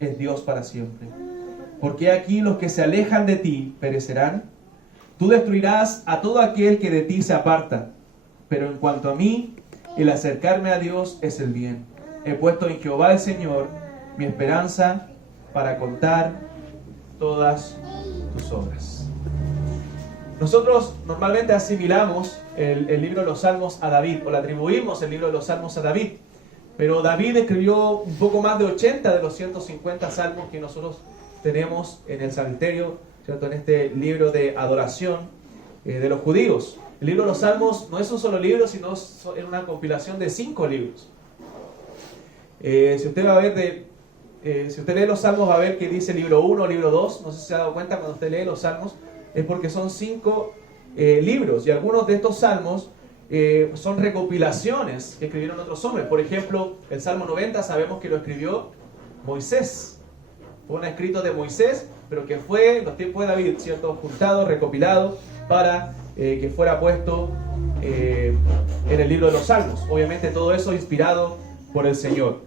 Es Dios para siempre. Porque aquí los que se alejan de ti perecerán. Tú destruirás a todo aquel que de ti se aparta. Pero en cuanto a mí, el acercarme a Dios es el bien. He puesto en Jehová el Señor mi esperanza para contar todas tus obras. Nosotros normalmente asimilamos el libro de los Salmos a David, o le atribuimos el libro de los Salmos a David. Pero David escribió un poco más de 80 de los 150 salmos que nosotros tenemos en el Salterio, ¿cierto? En este libro de adoración de los judíos. El libro de los Salmos no es un solo libro, sino es una compilación de 5 libros. Si usted va a ver si usted lee los Salmos, va a ver que dice libro 1, libro 2. No sé si se ha dado cuenta cuando usted lee los Salmos, es porque son 5 libros. Y algunos de estos salmos son recopilaciones que escribieron otros hombres. Por ejemplo, el Salmo 90 sabemos que lo escribió Moisés. Fue un escrito de Moisés, pero que fue en los tiempos de David, ¿cierto? Juntado, recopilado para que fuera puesto en el libro de los Salmos. Obviamente todo eso inspirado por el Señor.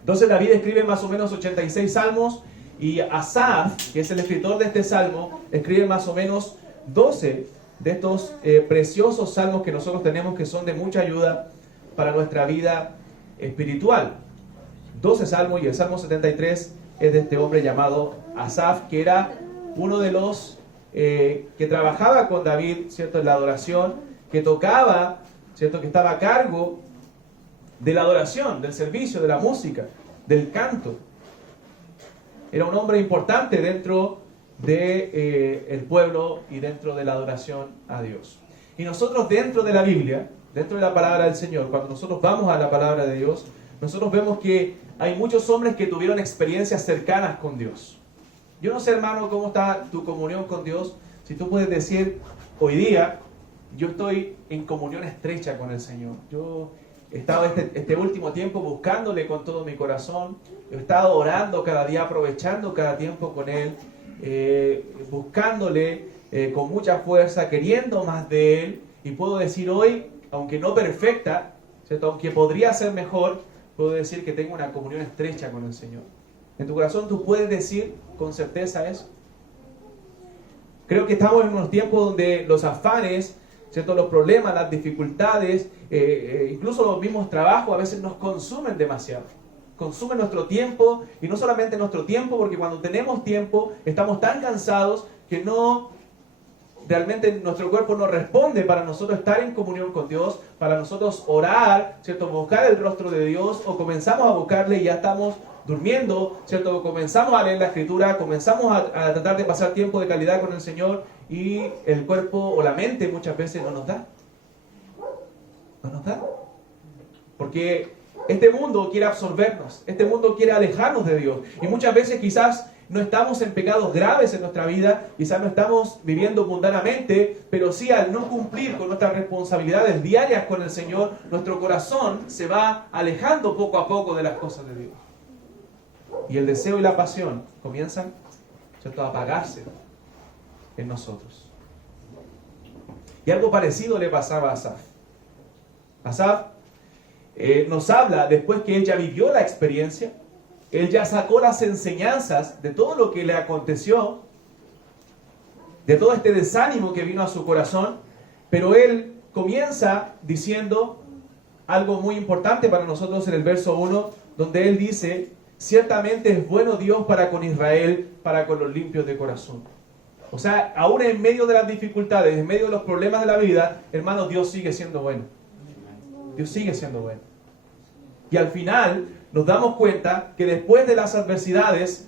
Entonces David escribe más o menos 86 salmos y Asaf, que es el escritor de este salmo, escribe más o menos 12 de estos preciosos salmos que nosotros tenemos, que son de mucha ayuda para nuestra vida espiritual. 12 salmos, y el Salmo 73 es de este hombre llamado Asaf, que era uno de los que trabajaba con David, ¿cierto?, en la adoración, que tocaba, ¿cierto?, que estaba a cargo de la adoración, del servicio, de la música, del canto. Era un hombre importante dentro del pueblo y dentro de la adoración a Dios. Y nosotros dentro de la Biblia, dentro de la palabra del Señor, cuando nosotros vamos a la palabra de Dios, nosotros vemos que hay muchos hombres que tuvieron experiencias cercanas con Dios. Yo no sé, hermano, cómo está tu comunión con Dios. Si tú puedes decir, hoy día, yo estoy en comunión estrecha con el Señor. Yo he estado este último tiempo buscándole con todo mi corazón. He estado orando cada día, aprovechando cada tiempo con Él. Buscándole con mucha fuerza, queriendo más de Él, y puedo decir hoy, aunque no perfecta, ¿cierto?, aunque podría ser mejor, puedo decir que tengo una comunión estrecha con el Señor. En tu corazón tú puedes decir con certeza eso. Creo que estamos en unos tiempos donde los afanes, ¿cierto?, los problemas, las dificultades, incluso los mismos trabajos a veces nos consumen demasiado. Consume nuestro tiempo, y no solamente nuestro tiempo, porque cuando tenemos tiempo estamos tan cansados que realmente nuestro cuerpo no responde para nosotros estar en comunión con Dios, para nosotros orar, ¿cierto?, buscar el rostro de Dios, o comenzamos a buscarle y ya estamos durmiendo, ¿cierto?, comenzamos a leer la Escritura, comenzamos a tratar de pasar tiempo de calidad con el Señor, y el cuerpo o la mente muchas veces no nos da. No nos da. Porque este mundo quiere absorbernos, este mundo quiere alejarnos de Dios. Y muchas veces quizás no estamos en pecados graves en nuestra vida, quizás no estamos viviendo mundanamente, pero sí, al no cumplir con nuestras responsabilidades diarias con el Señor, nuestro corazón se va alejando poco a poco de las cosas de Dios. Y el deseo y la pasión comienzan, ¿cierto?, a apagarse en nosotros. Y algo parecido le pasaba a Asaf. Asaf nos habla, después que él ya vivió la experiencia, él ya sacó las enseñanzas de todo lo que le aconteció, de todo este desánimo que vino a su corazón, pero él comienza diciendo algo muy importante para nosotros en el verso 1, donde él dice: ciertamente es bueno Dios para con Israel, para con los limpios de corazón. O sea, aún en medio de las dificultades, en medio de los problemas de la vida, hermanos, Dios sigue siendo bueno. Dios sigue siendo bueno. Y al final nos damos cuenta que después de las adversidades,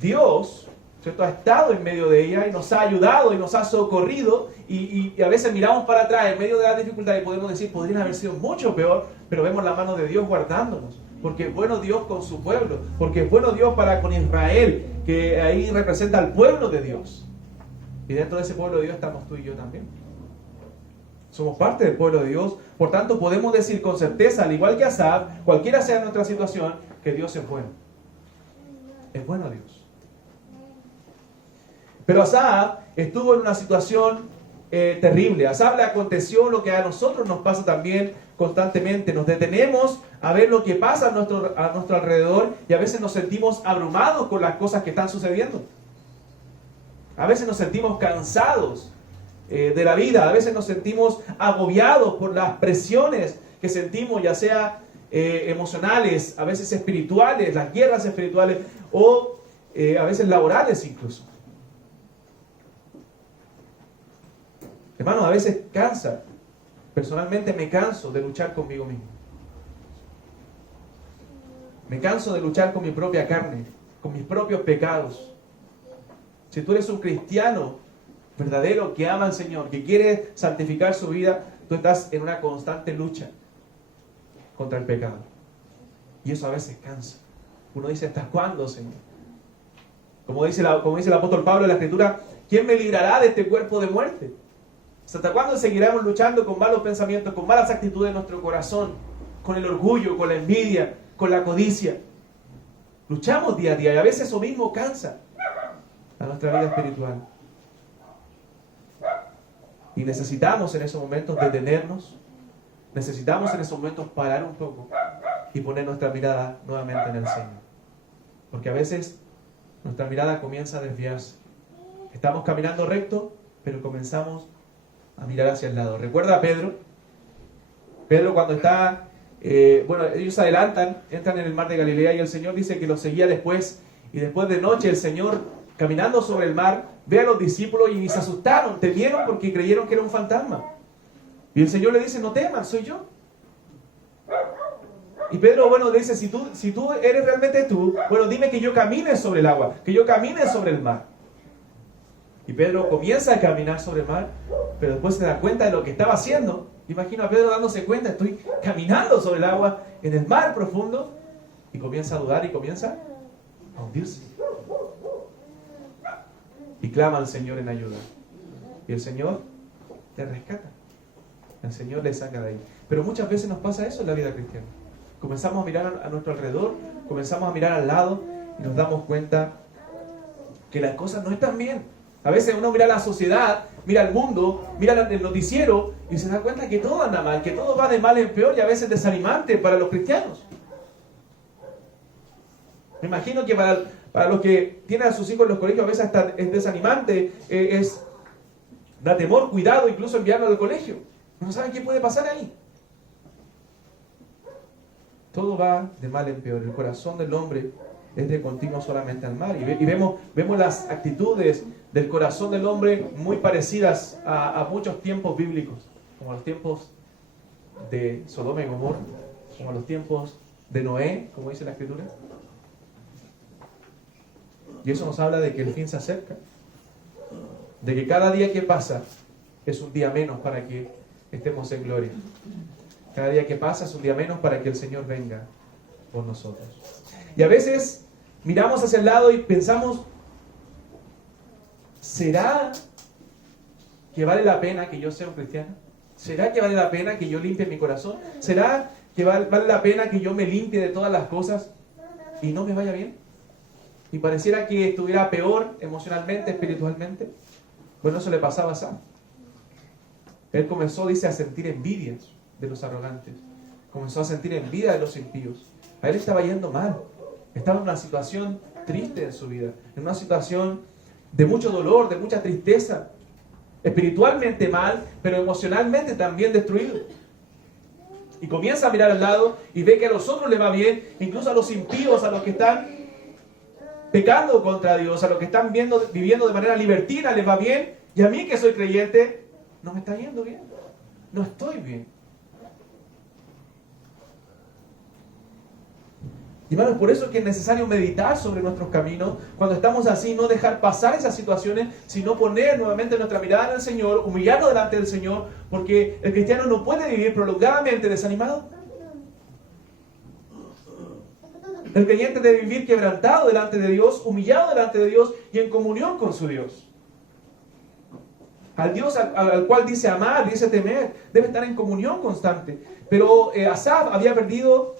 Dios, ¿cierto?, ha estado en medio de ella y nos ha ayudado y nos ha socorrido, y a veces miramos para atrás en medio de las dificultades y podemos decir, podrían haber sido mucho peor, pero vemos la mano de Dios guardándonos, porque es bueno Dios con su pueblo, porque es bueno Dios para con Israel, que ahí representa al pueblo de Dios. Y dentro de ese pueblo de Dios estamos tú y yo también. Somos parte del pueblo de Dios. Por tanto, podemos decir con certeza, al igual que Asaf, cualquiera sea nuestra situación, que Dios es bueno. Es bueno Dios. Pero Asaf estuvo en una situación terrible. A Asaf le aconteció lo que a nosotros nos pasa también constantemente. Nos detenemos a ver lo que pasa a nuestro alrededor y a veces nos sentimos abrumados con las cosas que están sucediendo. A veces nos sentimos cansados de la vida. A veces nos sentimos agobiados por las presiones que sentimos, ya sea emocionales, a veces espirituales, las guerras espirituales o a veces laborales incluso. Hermanos, a veces cansa. Personalmente me canso de luchar conmigo mismo. Me canso de luchar con mi propia carne, con mis propios pecados. Si tú eres un cristiano verdadero que ama al Señor, que quiere santificar su vida, tú estás en una constante lucha contra el pecado. Y eso a veces cansa. Uno dice, ¿hasta cuándo, Señor? Como dice el apóstol Pablo en la Escritura, ¿quién me librará de este cuerpo de muerte? ¿Hasta cuándo seguiremos luchando con malos pensamientos, con malas actitudes en nuestro corazón, con el orgullo, con la envidia, con la codicia? Luchamos día a día y a veces eso mismo cansa a nuestra vida espiritual. Y necesitamos en esos momentos detenernos, necesitamos en esos momentos parar un poco y poner nuestra mirada nuevamente en el Señor. Porque a veces nuestra mirada comienza a desviarse. Estamos caminando recto, pero comenzamos a mirar hacia el lado. ¿Recuerda a Pedro? Pedro cuando está, ellos adelantan, entran en el mar de Galilea y el Señor dice que los seguía después. Y después de noche el Señor, caminando sobre el mar, ve a los discípulos y se asustaron, temieron porque creyeron que era un fantasma. Y el Señor le dice, no teman, soy yo. Y Pedro, le dice, si tú eres realmente tú, dime que yo camine sobre el agua, que yo camine sobre el mar. Y Pedro comienza a caminar sobre el mar, pero después se da cuenta de lo que estaba haciendo. Imagino a Pedro dándose cuenta, estoy caminando sobre el agua en el mar profundo, y comienza a dudar y comienza a hundirse. Y clama al Señor en ayuda. Y el Señor le rescata. El Señor le saca de ahí. Pero muchas veces nos pasa eso en la vida cristiana. Comenzamos a mirar a nuestro alrededor, comenzamos a mirar al lado y nos damos cuenta que las cosas no están bien. A veces uno mira la sociedad, mira el mundo, mira el noticiero y se da cuenta que todo anda mal, que todo va de mal en peor y a veces desanimante para los cristianos. Me imagino que para los que tienen a sus hijos en los colegios a veces hasta es desanimante, da temor, cuidado, incluso enviarlo al colegio. No saben qué puede pasar ahí. Todo va de mal en peor. El corazón del hombre es de continuo solamente al mal. Y vemos las actitudes del corazón del hombre muy parecidas a muchos tiempos bíblicos, como los tiempos de Sodoma y Gomorra, como los tiempos de Noé, como dice la Escritura. Y eso nos habla de que el fin se acerca, de que cada día que pasa es un día menos para que estemos en gloria. Cada día que pasa es un día menos para que el Señor venga por nosotros. Y a veces miramos hacia el lado y pensamos, ¿será que vale la pena que yo sea un cristiano? ¿Será que vale la pena que yo limpie mi corazón? ¿Será que vale la pena que yo me limpie de todas las cosas y no me vaya bien? Y pareciera que estuviera peor emocionalmente, espiritualmente. Bueno, eso le pasaba a Asaf. Él comenzó, dice, a sentir envidia de los arrogantes. Comenzó a sentir envidia de los impíos. A él estaba yendo mal. Estaba en una situación triste en su vida. En una situación de mucho dolor, de mucha tristeza. Espiritualmente mal, pero emocionalmente también destruido. Y comienza a mirar al lado y ve que a los otros les va bien, incluso a los impíos, a los que están pecando contra Dios, a los que están viviendo de manera libertina les va bien, y a mí que soy creyente no me está yendo bien, no estoy bien. Y hermanos, por eso es que es necesario meditar sobre nuestros caminos. Cuando estamos así, no dejar pasar esas situaciones, sino poner nuevamente nuestra mirada en el Señor, humillarnos delante del Señor, porque el cristiano no puede vivir prolongadamente desanimado. El creyente debe vivir quebrantado delante de Dios, humillado delante de Dios y en comunión con su Dios. Al Dios al cual dice amar, dice temer, debe estar en comunión constante. Pero Asaf había perdido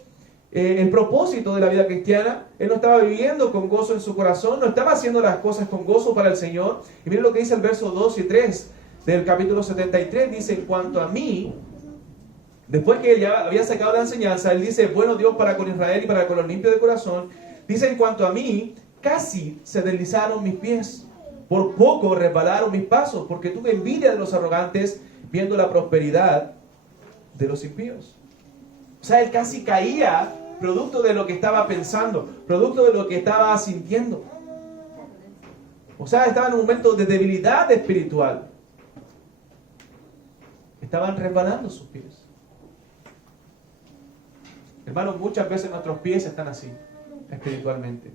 el propósito de la vida cristiana. Él no estaba viviendo con gozo en su corazón, no estaba haciendo las cosas con gozo para el Señor. Y miren lo que dice el verso 2 y 3 del capítulo 73, dice, en cuanto a mí, después que él ya había sacado la enseñanza, él dice, bueno Dios para con Israel y para con los limpios de corazón, dice, en cuanto a mí, casi se deslizaron mis pies, por poco resbalaron mis pasos, porque tuve envidia de los arrogantes, viendo la prosperidad de los impíos. O sea, él casi caía producto de lo que estaba pensando, producto de lo que estaba sintiendo. O sea, estaba en un momento de debilidad espiritual. Estaban resbalando sus pies. Hermanos, muchas veces nuestros pies están así, espiritualmente.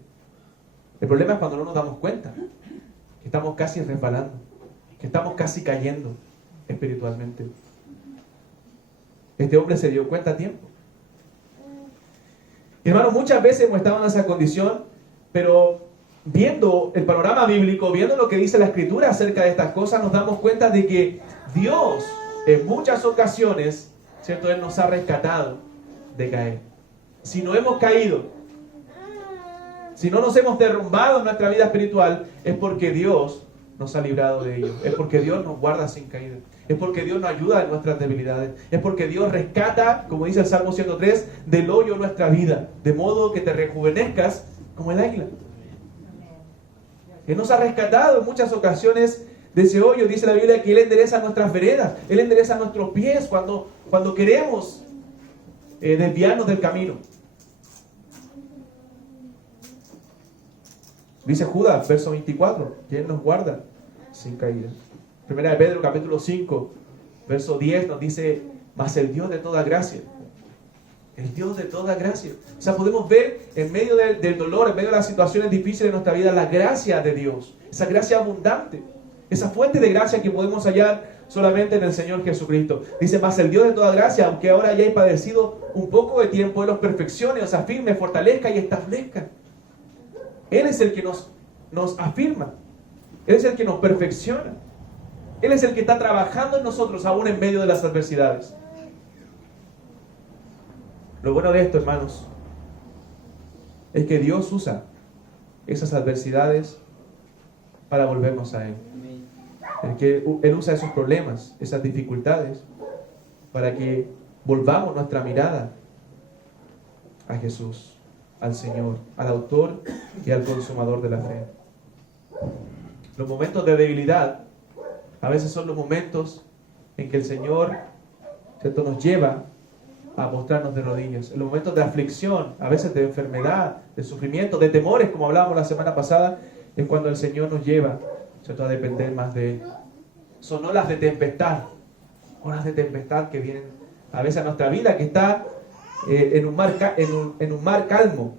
El problema es cuando no nos damos cuenta que estamos casi resbalando, que estamos casi cayendo espiritualmente. Este hombre se dio cuenta a tiempo. Hermanos, muchas veces hemos estado en esa condición, pero viendo el panorama bíblico, viendo lo que dice la Escritura acerca de estas cosas, nos damos cuenta de que Dios, en muchas ocasiones, ¿cierto?, Él nos ha rescatado de caer. Si no hemos caído, si no nos hemos derrumbado en nuestra vida espiritual, es porque Dios nos ha librado de ello. Es porque Dios nos guarda sin caída. Es porque Dios nos ayuda en nuestras debilidades. Es porque Dios rescata, como dice el Salmo 103, del hoyo nuestra vida, de modo que te rejuvenezcas como el águila. Él nos ha rescatado en muchas ocasiones de ese hoyo. Dice la Biblia que Él endereza nuestras veredas, Él endereza nuestros pies cuando queremos desviarnos del camino. Dice Judas, verso 24, que Él nos guarda sin caída. Primera de Pedro, capítulo 5, verso 10 nos dice, mas el Dios de toda gracia. El Dios de toda gracia. O sea, podemos ver en medio del dolor, en medio de las situaciones difíciles de nuestra vida, la gracia de Dios. Esa gracia abundante. Esa fuente de gracia que podemos hallar solamente en el Señor Jesucristo. Dice, mas el Dios de toda gracia, aunque ahora hayáis padecido un poco de tiempo, Él os perfeccione, os afirme, fortalezca y establezca. Él es el que nos afirma. Él es el que nos perfecciona. Él es el que está trabajando en nosotros aún en medio de las adversidades. Lo bueno de esto, hermanos, es que Dios usa esas adversidades para volvernos a Él. Él usa esos problemas, esas dificultades, para que volvamos nuestra mirada a Jesús, al Señor, al autor y al consumador de la fe. Los momentos de debilidad a veces son los momentos en que el Señor, ¿cierto?, nos lleva a postrarnos de rodillas. En los momentos de aflicción, a veces de enfermedad, de sufrimiento, de temores, como hablábamos la semana pasada, es cuando el Señor nos lleva, ¿cierto?, a depender más de Él. Son olas de tempestad que vienen a veces a nuestra vida, que está en un mar calmo.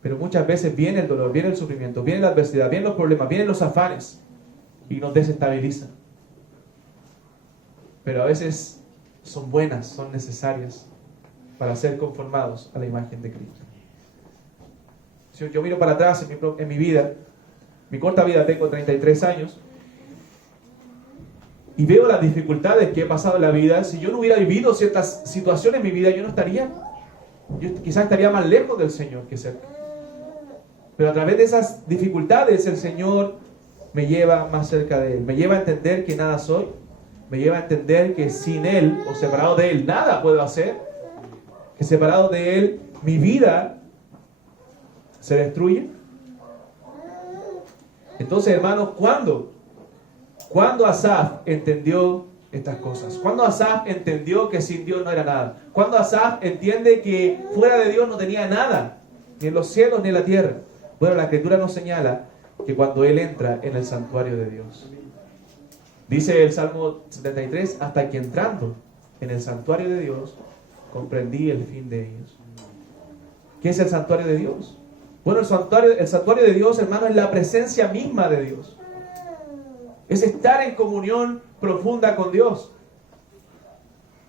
Pero muchas veces viene el dolor, viene el sufrimiento, viene la adversidad, vienen los problemas, vienen los afanes y nos desestabilizan. Pero a veces son buenas, son necesarias para ser conformados a la imagen de Cristo. Si yo miro para atrás en mi vida, mi corta vida, tengo 33 años, y veo las dificultades que he pasado en la vida. Si yo no hubiera vivido ciertas situaciones en mi vida, yo quizás estaría más lejos del Señor que cerca. Pero a través de esas dificultades el Señor me lleva más cerca de Él. Me lleva a entender que nada soy. Me lleva a entender que sin Él o separado de Él nada puedo hacer. Que separado de Él mi vida se destruye. Entonces, hermanos, ¿Cuándo Asaf entendió estas cosas? ¿Cuándo Asaf entendió que sin Dios no era nada? ¿Cuándo Asaf entiende que fuera de Dios no tenía nada? Ni en los cielos ni en la tierra. Bueno, la Escritura nos señala que cuando él entra en el santuario de Dios. Dice el Salmo 73, hasta que entrando en el santuario de Dios, comprendí el fin de ellos. ¿Qué es el santuario de Dios? Bueno, el santuario de Dios, hermano, es la presencia misma de Dios. Es estar en comunión profunda con Dios.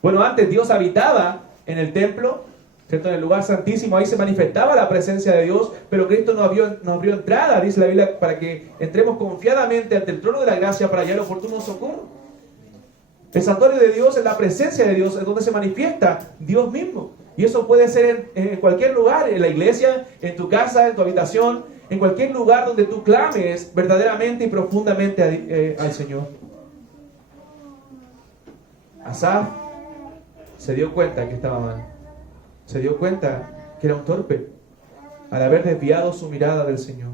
Bueno, antes Dios habitaba en el templo, ¿cierto?, en el lugar santísimo, ahí se manifestaba la presencia de Dios, pero Cristo nos abrió entrada, dice la Biblia, para que entremos confiadamente ante el trono de la gracia para hallar oportuno socorro. El santuario de Dios es la presencia de Dios, es donde se manifiesta Dios mismo. Y eso puede ser en cualquier lugar, en la iglesia, en tu casa, en tu habitación, en cualquier lugar donde tú clames verdaderamente y profundamente al Señor. Asaf se dio cuenta que estaba mal. Se dio cuenta que era un torpe al haber desviado su mirada del Señor.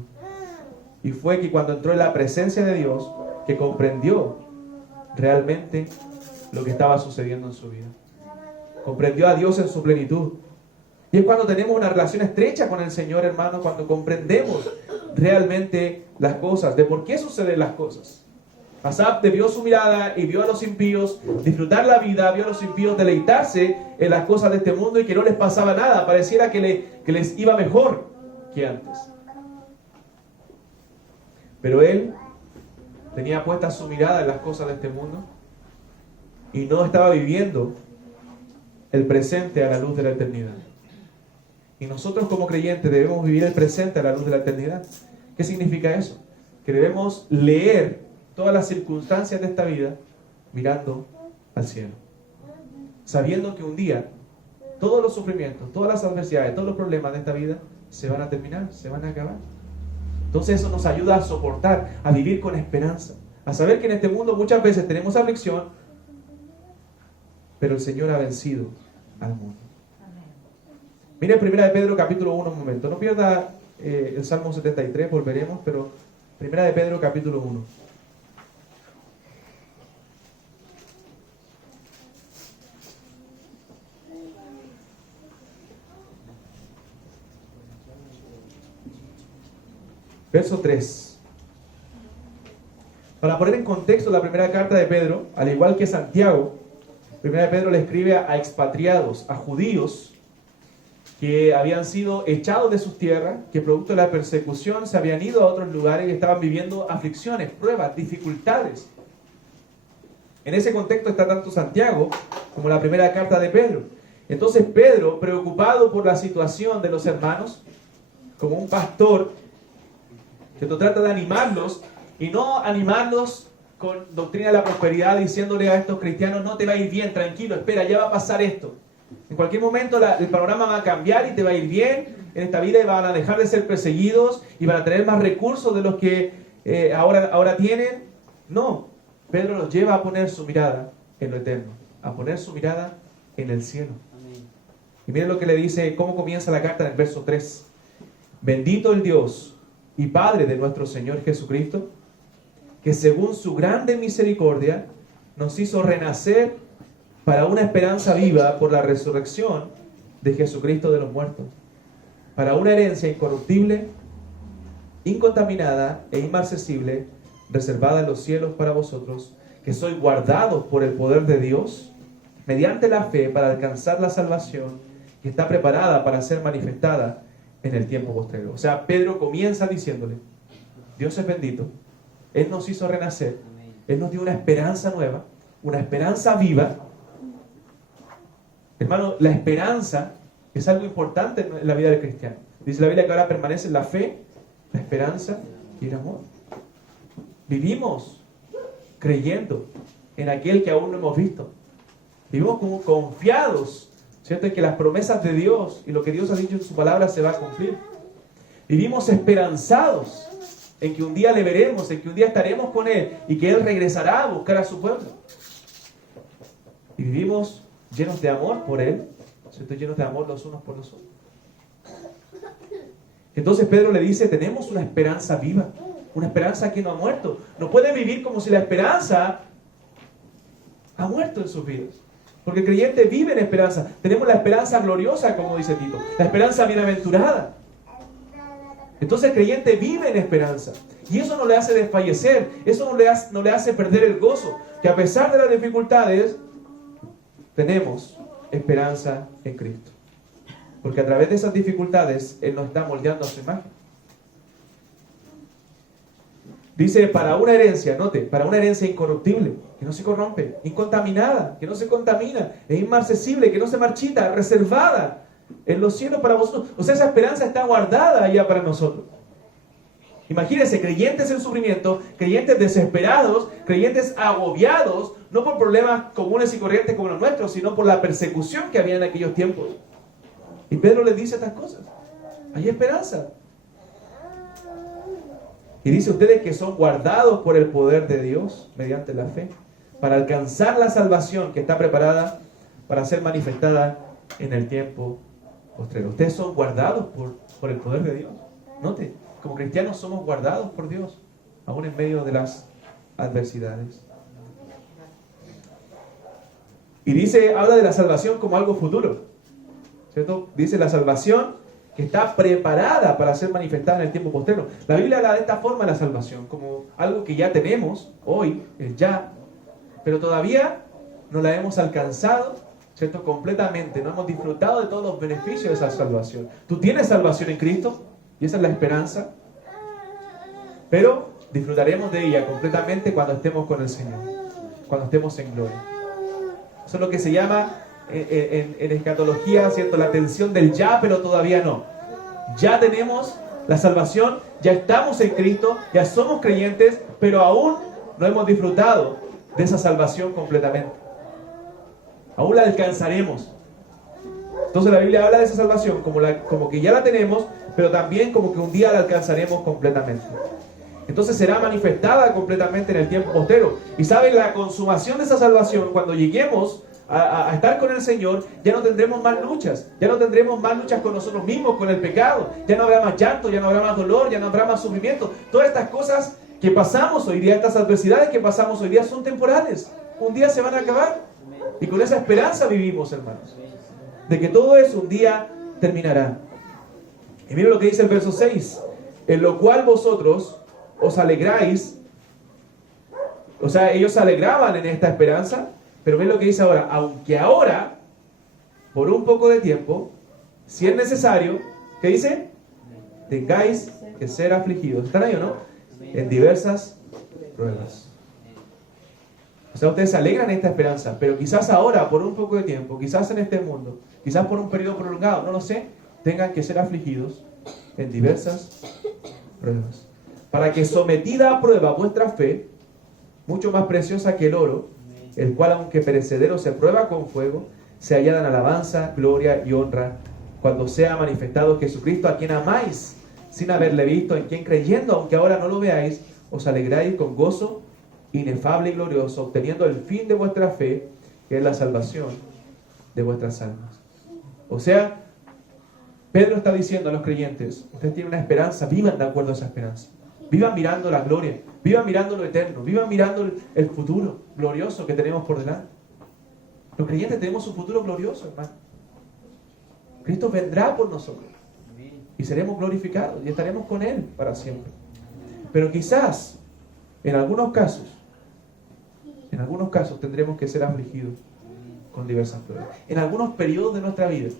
Y fue que cuando entró en la presencia de Dios, que comprendió realmente lo que estaba sucediendo en su vida. Comprendió a Dios en su plenitud. Y es cuando tenemos una relación estrecha con el Señor, hermano, cuando comprendemos realmente las cosas, de por qué suceden las cosas. Asaf desvió su mirada y vio a los impíos disfrutar la vida, vio a los impíos deleitarse en las cosas de este mundo y que no les pasaba nada, pareciera que les iba mejor que antes. Pero él tenía puesta su mirada en las cosas de este mundo y no estaba viviendo el presente a la luz de la eternidad. Y nosotros como creyentes debemos vivir el presente a la luz de la eternidad. ¿Qué significa eso? Que debemos leer todas las circunstancias de esta vida mirando al cielo, sabiendo que un día todos los sufrimientos, todas las adversidades, todos los problemas de esta vida se van a terminar, se van a acabar. Entonces eso nos ayuda a soportar, a vivir con esperanza, a saber que en este mundo muchas veces tenemos aflicción, pero el Señor ha vencido al mundo. Mire 1 de Pedro capítulo 1 un momento. No pierda el Salmo 73, volveremos, pero 1 de Pedro capítulo 1. Verso 3. Para poner en contexto la primera carta de Pedro, al igual que Santiago, 1 de Pedro le escribe a expatriados, a judíos que habían sido echados de sus tierras, que producto de la persecución se habían ido a otros lugares y estaban viviendo aflicciones, pruebas, dificultades. En ese contexto está tanto Santiago como la primera carta de Pedro. Entonces Pedro, preocupado por la situación de los hermanos, como un pastor que trata de animarlos, y no animarlos con doctrina de la prosperidad, diciéndole a estos cristianos, no te va a ir bien, tranquilo, espera, ya va a pasar esto. En cualquier momento el panorama va a cambiar y te va a ir bien en esta vida y van a dejar de ser perseguidos y van a tener más recursos de los que ahora tienen. No, Pedro los lleva a poner su mirada en lo eterno, a poner su mirada en el cielo. Y miren lo que le dice, cómo comienza la carta en el verso 3. Bendito el Dios y Padre de nuestro Señor Jesucristo, que según su grande misericordia nos hizo renacer para una esperanza viva por la resurrección de Jesucristo de los muertos, para una herencia incorruptible, incontaminada e inmarcesible, reservada en los cielos para vosotros, que sois guardados por el poder de Dios, mediante la fe para alcanzar la salvación que está preparada para ser manifestada en el tiempo posterior. O sea, Pedro comienza diciéndole, Dios es bendito, Él nos hizo renacer, Él nos dio una esperanza nueva, una esperanza viva. Hermano, la esperanza es algo importante en la vida del cristiano. Dice la Biblia que ahora permanecen la fe, la esperanza y el amor. Vivimos creyendo en aquel que aún no hemos visto. Vivimos como confiados, ¿cierto?, en que las promesas de Dios y lo que Dios ha dicho en su palabra se va a cumplir. Vivimos esperanzados en que un día le veremos, en que un día estaremos con Él y que Él regresará a buscar a su pueblo. Y vivimos llenos de amor por Él, ¿cierto?, llenos de amor los unos por los otros. Entonces Pedro le dice, tenemos una esperanza viva, una esperanza que no ha muerto. No puede vivir como si la esperanza ha muerto en sus vidas. Porque el creyente vive en esperanza. Tenemos la esperanza gloriosa, como dice Tito, la esperanza bienaventurada. Entonces el creyente vive en esperanza. Y eso no le hace desfallecer, eso no le hace perder el gozo. Que a pesar de las dificultades, tenemos esperanza en Cristo. Porque a través de esas dificultades, Él nos está moldeando a su imagen. Dice, para una herencia, note, para una herencia incorruptible, que no se corrompe, incontaminada, que no se contamina, es inmarcesible, que no se marchita, reservada en los cielos para vosotros. O sea, esa esperanza está guardada allá para nosotros. Imagínense, creyentes en sufrimiento, creyentes desesperados, creyentes agobiados, no por problemas comunes y corrientes como los nuestros, sino por la persecución que había en aquellos tiempos. Y Pedro les dice estas cosas. Hay esperanza. Y dice, ustedes que son guardados por el poder de Dios mediante la fe. para alcanzar la salvación que está preparada para ser manifestada en el tiempo postrero. Ustedes son guardados por el poder de Dios. Note, como cristianos somos guardados por Dios, aún en medio de las adversidades. Y dice, habla de la salvación como algo futuro, ¿cierto? Dice la salvación que está preparada para ser manifestada en el tiempo postrero. La Biblia habla de esta forma de la salvación, como algo que ya tenemos hoy, el ya, pero todavía no la hemos alcanzado, ¿cierto? Completamente, no hemos disfrutado de todos los beneficios de esa salvación. Tú tienes salvación en Cristo, y esa es la esperanza, pero disfrutaremos de ella completamente cuando estemos con el Señor, cuando estemos en gloria. Eso es lo que se llama en escatología, ¿cierto? La tensión del ya, pero todavía no. Ya tenemos la salvación, ya estamos en Cristo, ya somos creyentes, pero aún no hemos disfrutado de esa salvación completamente. Aún la alcanzaremos. Entonces la Biblia habla de esa salvación como que ya la tenemos, pero también como que un día la alcanzaremos completamente. Entonces será manifestada completamente en el tiempo postrero. Y saben, la consumación de esa salvación, cuando lleguemos a estar con el Señor, ya no tendremos más luchas. Ya no tendremos más luchas con nosotros mismos, con el pecado. Ya no habrá más llanto, ya no habrá más dolor, ya no habrá más sufrimiento. Todas estas cosas que pasamos hoy día, estas adversidades que pasamos hoy día son temporales. Un día se van a acabar. Y con esa esperanza vivimos, hermanos, de que todo eso un día terminará. Y miren lo que dice el verso 6. En lo cual vosotros os alegráis. O sea, ellos se alegraban en esta esperanza. Pero ven lo que dice ahora. Aunque ahora, por un poco de tiempo, si es necesario, ¿qué dice? Tengáis que ser afligidos. ¿Están ahí o no? En diversas pruebas. O sea, ustedes se alegran en esta esperanza, pero quizás ahora, por un poco de tiempo, quizás en este mundo, quizás por un periodo prolongado, no lo sé, tengan que ser afligidos en diversas pruebas. Para que sometida a prueba vuestra fe, mucho más preciosa que el oro, el cual aunque perecedero se prueba con fuego, se hallará en alabanza, gloria y honra, cuando sea manifestado Jesucristo, a quien amáis, sin haberle visto, en quien creyendo, aunque ahora no lo veáis, os alegráis con gozo inefable y glorioso, obteniendo el fin de vuestra fe, que es la salvación de vuestras almas. O sea, Pedro está diciendo a los creyentes, ustedes tienen una esperanza, vivan de acuerdo a esa esperanza. Vivan mirando la gloria, vivan mirando lo eterno, vivan mirando el futuro glorioso que tenemos por delante. Los creyentes tenemos un futuro glorioso, hermano. Cristo vendrá por nosotros y seremos glorificados y estaremos con Él para siempre. Pero quizás, en algunos casos tendremos que ser afligidos con diversas pruebas. En algunos periodos de nuestra vida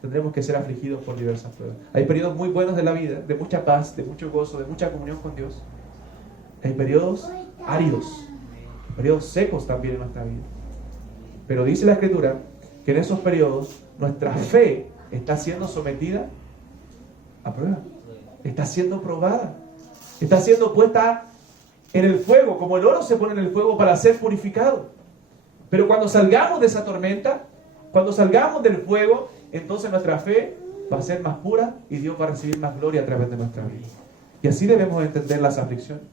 tendremos que ser afligidos por diversas pruebas. Hay periodos muy buenos de la vida, de mucha paz, de mucho gozo, de mucha comunión con Dios. Hay periodos áridos, periodos secos también en nuestra vida. Pero dice la Escritura que en esos periodos nuestra fe está siendo sometida a prueba. Está siendo probada. Está siendo puesta en el fuego, como el oro se pone en el fuego para ser purificado. Pero cuando salgamos de esa tormenta, cuando salgamos del fuego, entonces nuestra fe va a ser más pura y Dios va a recibir más gloria a través de nuestra vida. Y así debemos entender las aflicciones.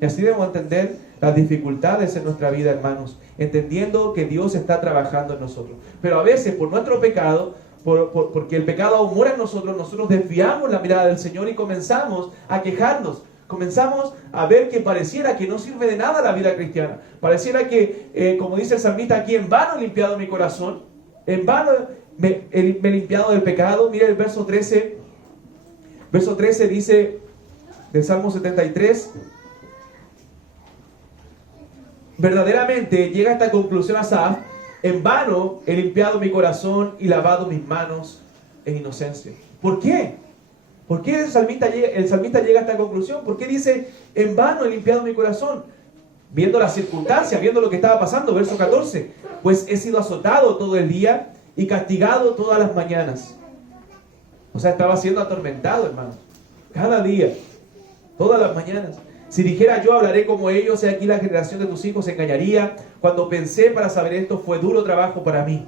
Y así debemos entender las dificultades en nuestra vida, hermanos, entendiendo que Dios está trabajando en nosotros. Pero a veces por nuestro pecado, porque el pecado aún mora en nosotros desviamos la mirada del Señor y comenzamos a quejarnos. Comenzamos a ver que pareciera que no sirve de nada la vida cristiana. Pareciera que, como dice el salmista aquí, en vano he limpiado mi corazón, en vano me he limpiado del pecado. Mire el verso 13. Verso 13 dice del Salmo 73. Verdaderamente llega a esta conclusión Asaf: en vano he limpiado mi corazón y lavado mis manos en inocencia. ¿Por qué? ¿Por qué el salmista llega a esta conclusión? ¿Por qué dice en vano he limpiado mi corazón? Viendo las circunstancias, viendo lo que estaba pasando. Verso 14. Pues he sido azotado todo el día y castigado todas las mañanas. O sea, estaba siendo atormentado, hermanos. Cada día, todas las mañanas. Si dijera yo, hablaré como ellos, he aquí la generación de tus hijos se engañaría. Cuando pensé para saber esto, fue duro trabajo para mí.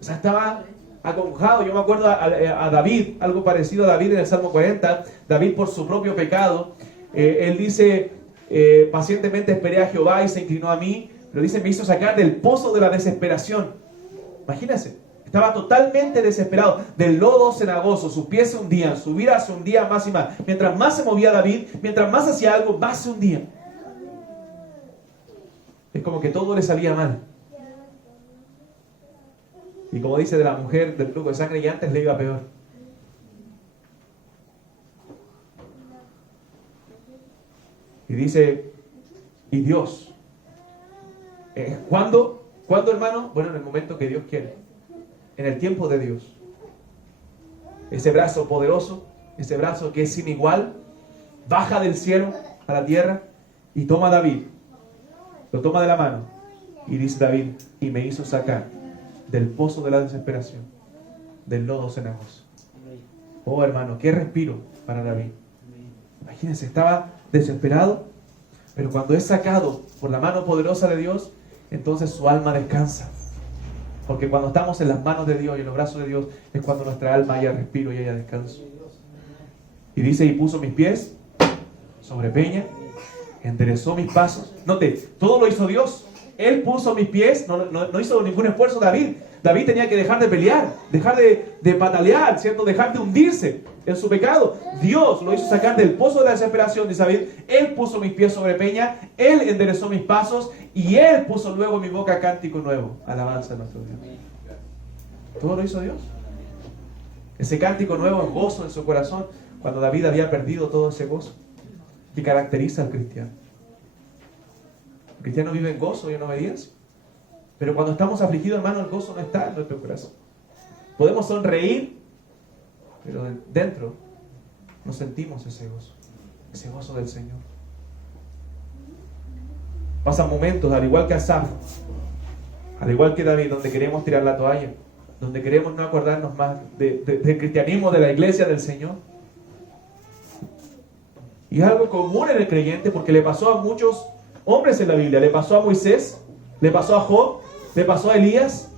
O sea, estaba acongojado. Yo me acuerdo a David, algo parecido a David en el Salmo 40. David, por su propio pecado, él dice, pacientemente esperé a Jehová y se inclinó a mí. Pero dice, me hizo sacar del pozo de la desesperación. Imagínense, estaba totalmente desesperado, del lodo cenagoso, sus pies se hundían, su vida se hundía más y más. Mientras más se movía David, mientras más hacía algo, más se hundía. Es como que todo le salía mal. Y como dice de la mujer del flujo de sangre, y antes le iba peor. Y dice, y Dios, ¿cuándo, hermano? Bueno, en el momento que Dios quiere, en el tiempo de Dios. Ese brazo poderoso, ese brazo que es sin igual, baja del cielo a la tierra y toma a David, lo toma de la mano y dice David, y me hizo sacar del pozo de la desesperación, del lodo cenagoso. Oh hermano, qué respiro para David. Imagínense, estaba desesperado, pero cuando es sacado por la mano poderosa de Dios, entonces su alma descansa. Porque cuando estamos en las manos de Dios y en los brazos de Dios, es cuando nuestra alma haya respiro y haya descanso. Y dice, y puso mis pies sobre peña, enderezó mis pasos. Note, todo lo hizo Dios. Él puso mis pies, no hizo ningún esfuerzo David. David tenía que dejar de pelear, dejar de patalear, ¿cierto? Dejar de hundirse en su pecado. Dios lo hizo sacar del pozo de la desesperación, dice David. Él puso mis pies sobre peña, Él enderezó mis pasos y Él puso luego en mi boca cántico nuevo. Alabanza a nuestro Dios. Todo lo hizo Dios. Ese cántico nuevo en gozo en su corazón, cuando David había perdido todo ese gozo que caracteriza al cristiano. El cristiano vive en gozo y en obediencia. Pero cuando estamos afligidos, hermano, el gozo no está en nuestro corazón. Podemos sonreír, pero dentro no sentimos ese gozo del Señor. Pasan momentos, al igual que Asaf, al igual que David, donde queremos tirar la toalla, donde queremos no acordarnos más del cristianismo, de la iglesia, del Señor. Y es algo común en el creyente, porque le pasó a muchos hombres en la Biblia. Le pasó a Moisés, le pasó a Job, le pasó a Elías,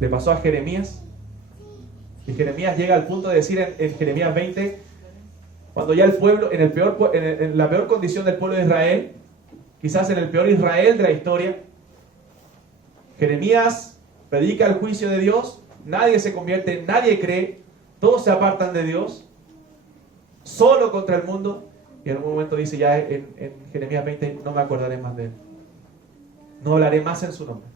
le pasó a Jeremías. Y Jeremías llega al punto de decir en Jeremías 20, cuando ya el pueblo, en la peor condición del pueblo de Israel, quizás en el peor Israel de la historia, Jeremías predica el juicio de Dios, nadie se convierte, nadie cree, todos se apartan de Dios, solo contra el mundo. Y en algún momento dice ya en Jeremías 20, no me acordaré más de él. No hablaré más en su nombre.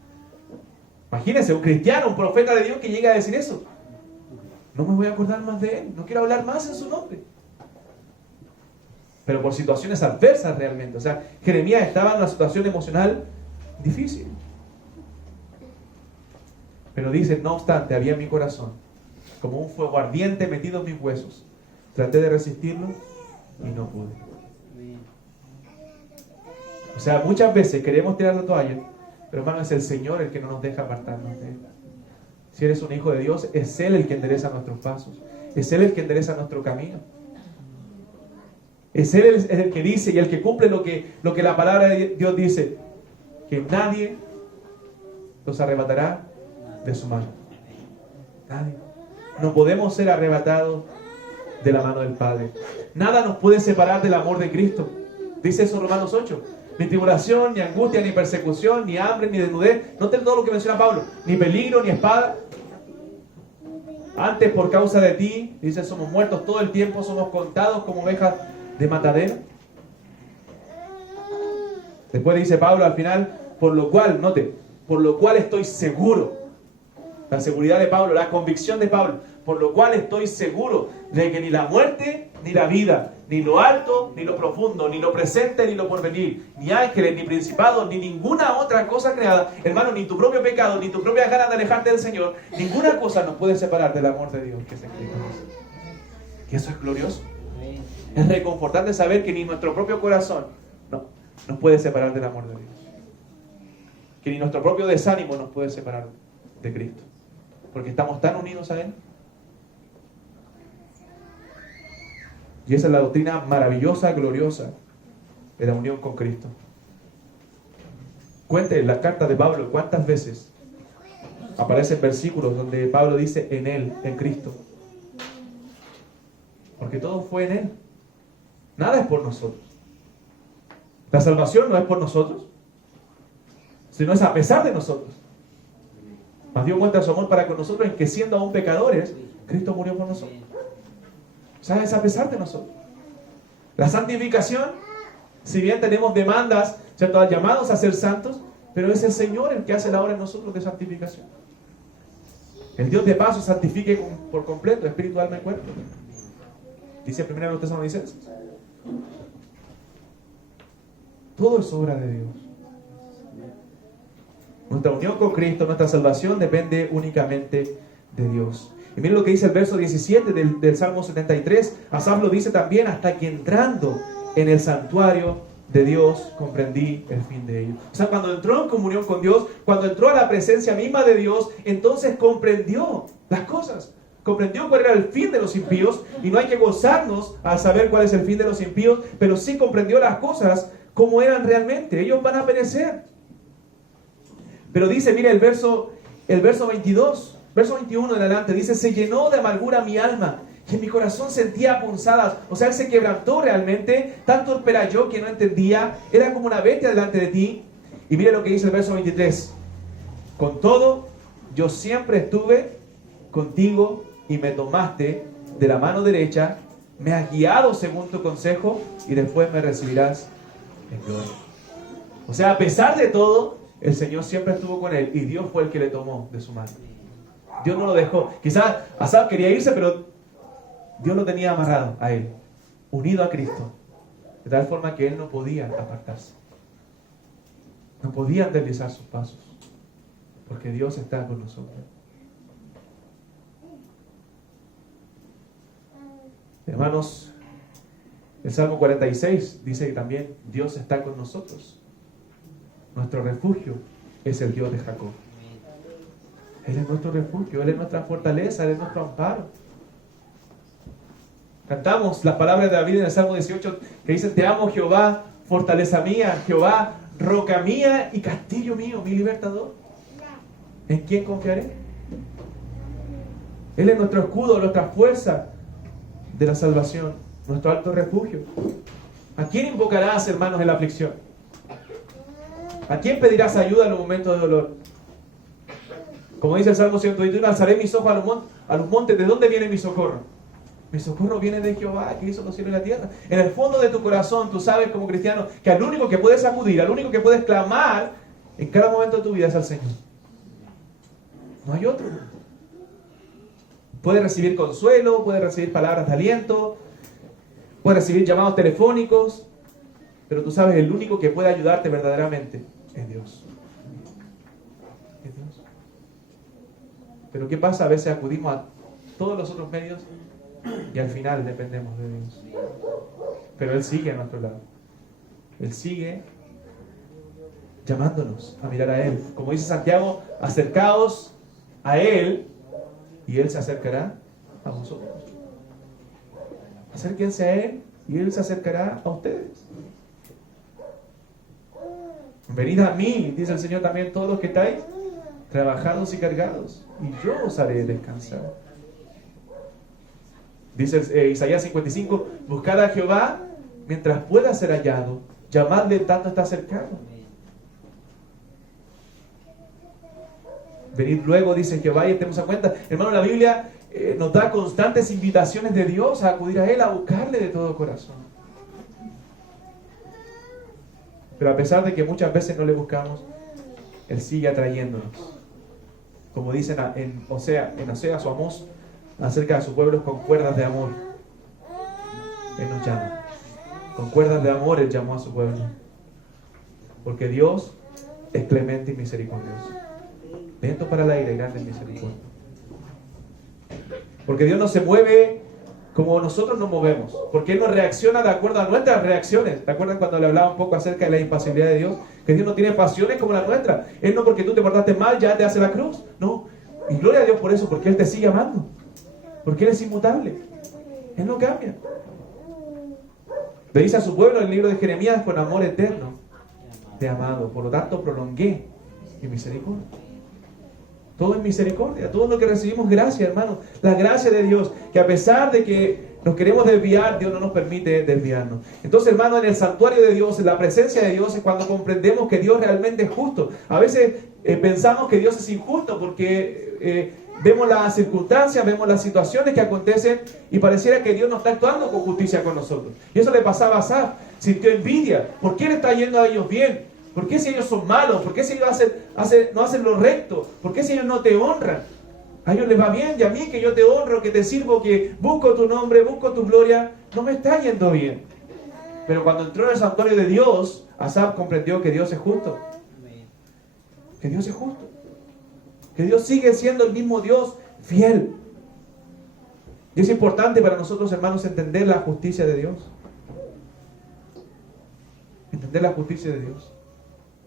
Imagínense, un cristiano, un profeta de Dios que llega a decir eso. No me voy a acordar más de él, no quiero hablar más en su nombre. Pero por situaciones adversas realmente. O sea, Jeremías estaba en una situación emocional difícil. Pero dice, no obstante, había en mi corazón como un fuego ardiente metido en mis huesos. Traté de resistirlo y no pude. O sea, muchas veces queremos tirar la toalla, pero hermano, es el Señor el que no nos deja apartarnos de Él. Si eres un hijo de Dios, es Él el que endereza nuestros pasos. Es Él el que endereza nuestro camino. Es Él el que dice y el que cumple lo que la palabra de Dios dice, que nadie los arrebatará de su mano. Nadie. No podemos ser arrebatados de la mano del Padre. Nada nos puede separar del amor de Cristo. Dice eso Romanos 8. Ni tribulación, ni angustia, ni persecución, ni hambre, ni desnudez. Noten todo lo que menciona Pablo. Ni peligro, ni espada. Antes, por causa de ti, dice, somos muertos todo el tiempo, somos contados como ovejas de matadero. Después dice Pablo al final, por lo cual, note, por lo cual estoy seguro. La seguridad de Pablo, la convicción de Pablo, por lo cual estoy seguro de que ni la muerte, ni la vida, ni lo alto, ni lo profundo, ni lo presente, ni lo porvenir, ni ángeles, ni principados, ni ninguna otra cosa creada, hermano, ni tu propio pecado, ni tu propia ganas de alejarte del Señor, ninguna cosa nos puede separar del amor de Dios que es en Cristo Jesús. Y eso es glorioso. Es reconfortante saber que ni nuestro propio corazón nos puede separar del amor de Dios. Que ni nuestro propio desánimo nos puede separar de Cristo. Porque estamos tan unidos a Él. Y esa es la doctrina maravillosa, gloriosa de la unión con Cristo. Cuente la carta de Pablo cuántas veces aparecen versículos donde Pablo dice en Él, en Cristo. Porque todo fue en Él. Nada es por nosotros. La salvación no es por nosotros, sino es a pesar de nosotros. Mas Dios muestra su amor para con nosotros en que siendo aún pecadores, Cristo murió por nosotros. O sea, es a pesar de nosotros. La santificación, si bien tenemos demandas, ¿cierto?, llamados a ser santos, pero es el Señor el que hace la obra en nosotros de santificación. El Dios de paz os santifique por completo, espíritu, alma y cuerpo. Dice 1 Tesalonicenses. Todo es obra de Dios. Nuestra unión con Cristo, nuestra salvación depende únicamente de Dios. Y miren lo que dice el verso 17 del Salmo 73. Asaf lo dice también: hasta que entrando en el santuario de Dios comprendí el fin de ello. O sea, cuando entró en comunión con Dios, cuando entró a la presencia misma de Dios, entonces comprendió las cosas. Comprendió cuál era el fin de los impíos. Y no hay que gozarnos al saber cuál es el fin de los impíos, pero sí comprendió las cosas como eran realmente. Ellos van a perecer. Pero dice, mire el verso 22, verso 21 en adelante, dice: se llenó de amargura mi alma, y en mi corazón sentía punzadas. O sea, él se quebrantó realmente. Tan torpe era yo que no entendía. Era como una bestia delante de ti. Y mire lo que dice el verso 23. Con todo, yo siempre estuve contigo y me tomaste de la mano derecha. Me has guiado según tu consejo y después me recibirás en gloria. O sea, a pesar de todo, el Señor siempre estuvo con él y Dios fue el que le tomó de su mano. Dios no lo dejó. Quizás Asaf quería irse, pero Dios lo tenía amarrado a él, unido a Cristo, de tal forma que él no podía apartarse. No podía deslizar sus pasos, porque Dios está con nosotros. Hermanos, el Salmo 46 dice que también Dios está con nosotros. Nuestro refugio es el Dios de Jacob. Él es nuestro refugio, Él es nuestra fortaleza, Él es nuestro amparo. Cantamos las palabras de David en el Salmo 18 que dicen: te amo, Jehová, fortaleza mía, Jehová, roca mía y castillo mío, mi libertador. ¿En quién confiaré? Él es nuestro escudo, nuestra fuerza de la salvación, nuestro alto refugio. ¿A quién invocarás, hermanos, en la aflicción? ¿A quién pedirás ayuda en los momentos de dolor? Como dice el Salmo 121, alzaré mis ojos a los montes. ¿De dónde viene mi socorro? Mi socorro viene de Jehová, que hizo los cielos y la tierra. En el fondo de tu corazón, tú sabes como cristiano que al único que puedes acudir, al único que puedes clamar en cada momento de tu vida es al Señor. No hay otro. Puedes recibir consuelo, puedes recibir palabras de aliento, puedes recibir llamados telefónicos, pero tú sabes, el único que puede ayudarte verdaderamente es Dios. Es Dios. Pero ¿qué pasa? A veces acudimos a todos los otros medios y al final dependemos de Dios. Pero Él sigue a nuestro lado. Él sigue llamándonos a mirar a Él. Como dice Santiago, acercaos a Él y Él se acercará a vosotros. Acérquense a Él y Él se acercará a ustedes. Venid a mí, dice el Señor también, todos los que estáis trabajados y cargados, y yo os haré descansar. Dice Isaías 55, buscad a Jehová mientras pueda ser hallado, llamadle tanto está cercano. Venid luego, dice Jehová, y estemos a cuenta. Hermano, la Biblia nos da constantes invitaciones de Dios a acudir a Él, a buscarle de todo corazón. Pero a pesar de que muchas veces no le buscamos, Él sigue atrayéndonos. Como dicen en Oseas o Amós, acerca de sus pueblos, con cuerdas de amor. Él nos llama. Con cuerdas de amor Él llamó a su pueblo. Porque Dios es clemente y misericordioso. Lento para la ira y grande en misericordia. Porque Dios no se mueve como nosotros nos movemos. Porque Él no reacciona de acuerdo a nuestras reacciones. ¿Te acuerdas cuando le hablaba un poco acerca de la impasibilidad de Dios? Que Dios no tiene pasiones como la nuestra. Él no, porque tú te portaste mal, ya te hace la cruz. No. Y gloria a Dios por eso, porque Él te sigue amando. Porque Él es inmutable. Él no cambia. Le dice a su pueblo en el libro de Jeremías: con amor eterno te he amado, por lo tanto prolongué mi misericordia. Todo es misericordia, todo lo que recibimos, gracia, hermanos. La gracia de Dios, que a pesar de que nos queremos desviar, Dios no nos permite desviarnos. Entonces, hermano, en el santuario de Dios, en la presencia de Dios, es cuando comprendemos que Dios realmente es justo. A veces pensamos que Dios es injusto porque vemos las circunstancias, vemos las situaciones que acontecen y pareciera que Dios no está actuando con justicia con nosotros. Y eso le pasaba a Asaf. Sintió envidia. ¿Por qué le está yendo a ellos bien? ¿Por qué si ellos son malos? ¿Por qué si ellos no hacen lo recto? ¿Por qué si ellos no te honran? A ellos les va bien y a mí que yo te honro, que te sirvo, que busco tu nombre, busco tu gloria, no me está yendo bien. Pero cuando entró en el santuario de Dios, Asaf comprendió que Dios es justo. Que Dios es justo. Que Dios sigue siendo el mismo Dios fiel. Y es importante para nosotros, hermanos, entender la justicia de Dios. Entender la justicia de Dios.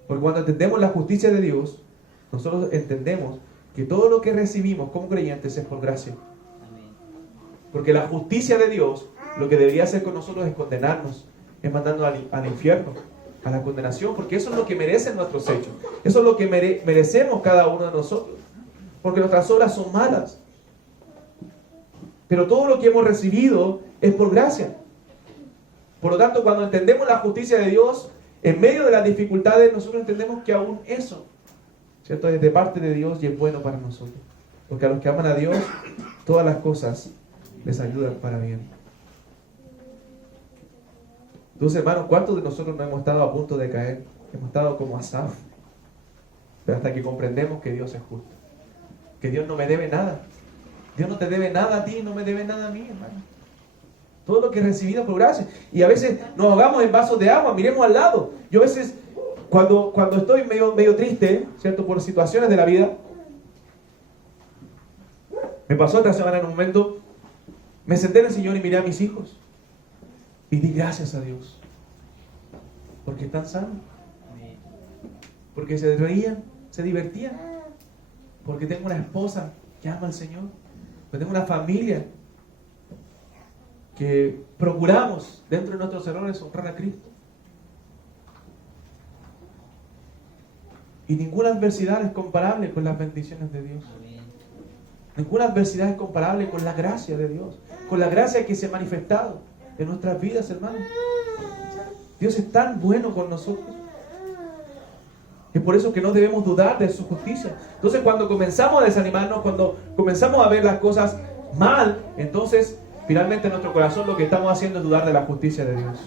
Porque cuando entendemos la justicia de Dios, nosotros entendemos que todo lo que recibimos como creyentes es por gracia. Porque la justicia de Dios, lo que debería hacer con nosotros es condenarnos, es mandarnos al infierno, a la condenación, porque eso es lo que merecen nuestros hechos. Eso es lo que merecemos cada uno de nosotros. Porque nuestras obras son malas. Pero todo lo que hemos recibido es por gracia. Por lo tanto, cuando entendemos la justicia de Dios, en medio de las dificultades, nosotros entendemos que aún eso, ¿cierto?, es de parte de Dios y es bueno para nosotros. Porque a los que aman a Dios, todas las cosas les ayudan para bien. Entonces, hermanos, ¿cuántos de nosotros no hemos estado a punto de caer? Hemos estado como Asaf. Pero hasta que comprendemos que Dios es justo. Que Dios no me debe nada. Dios no te debe nada a ti, no me debe nada a mí, hermano. Todo lo que he recibido por gracia. Y a veces nos ahogamos en vasos de agua, miremos al lado. Yo a veces, cuando estoy medio triste, ¿cierto?, por situaciones de la vida, me pasó esta semana en un momento, me senté en el Señor y miré a mis hijos. Y di gracias a Dios. Porque están sanos. Porque se reían, se divertían. Porque tengo una esposa que ama al Señor. Porque tengo una familia que procuramos, dentro de nuestros errores, honrar a Cristo. Y ninguna adversidad es comparable con las bendiciones de Dios. Ninguna adversidad es comparable con la gracia de Dios. Con la gracia que se ha manifestado en nuestras vidas, hermanos. Dios es tan bueno con nosotros. Es por eso que no debemos dudar de su justicia. Entonces, cuando comenzamos a desanimarnos, cuando comenzamos a ver las cosas mal, entonces, finalmente en nuestro corazón lo que estamos haciendo es dudar de la justicia de Dios.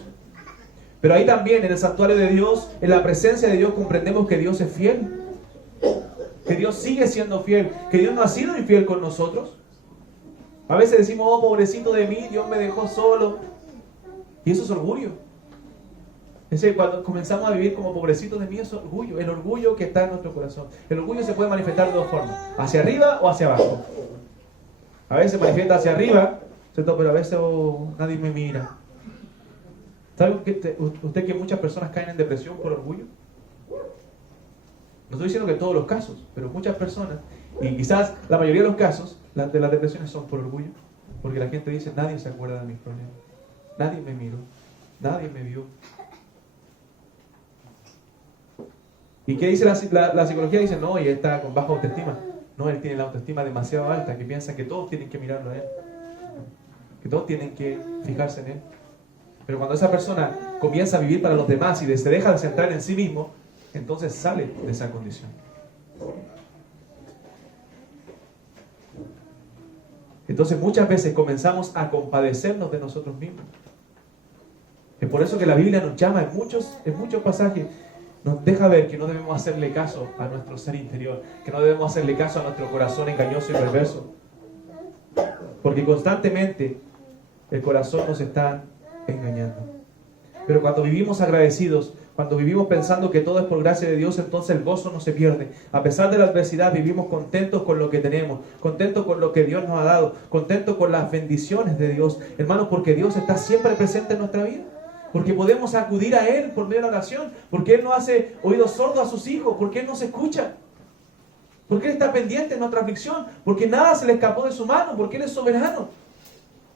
Pero ahí también, en el santuario de Dios, en la presencia de Dios, comprendemos que Dios es fiel. Que Dios sigue siendo fiel. Que Dios no ha sido infiel con nosotros. A veces decimos, oh, pobrecito de mí, Dios me dejó solo. Y eso es orgullo. Cuando comenzamos a vivir como pobrecitos de mí, es orgullo. El orgullo que está en nuestro corazón. El orgullo se puede manifestar de dos formas. Hacia arriba o hacia abajo. A veces se manifiesta hacia arriba, ¿cierto? Pero a veces nadie me mira. ¿Sabe usted que muchas personas caen en depresión por orgullo? No estoy diciendo que en todos los casos, pero muchas personas, y quizás la mayoría de los casos, de las depresiones son por orgullo. Porque la gente dice, nadie se acuerda de mis problemas. Nadie me miró. Nadie me vio. ¿Y qué dice la psicología? Dice, no, y él está con baja autoestima. No, él tiene la autoestima demasiado alta, que piensa que todos tienen que mirarlo a él. Que todos tienen que fijarse en él. Pero cuando esa persona comienza a vivir para los demás y se deja de centrar en sí mismo, entonces sale de esa condición. Entonces muchas veces comenzamos a compadecernos de nosotros mismos. Es por eso que la Biblia nos llama en muchos pasajes, nos deja ver que no debemos hacerle caso a nuestro ser interior, que no debemos hacerle caso a nuestro corazón engañoso y perverso. Porque constantemente el corazón nos está engañando. Pero cuando vivimos agradecidos, cuando vivimos pensando que todo es por gracia de Dios, entonces el gozo no se pierde. A pesar de la adversidad, vivimos contentos con lo que tenemos, contentos con lo que Dios nos ha dado, contentos con las bendiciones de Dios. Hermanos, porque Dios está siempre presente en nuestra vida. Porque podemos acudir a Él por medio de la oración. Porque Él no hace oídos sordos a sus hijos. Porque Él nos escucha. Porque Él está pendiente en nuestra aflicción. Porque nada se le escapó de su mano. Porque Él es soberano.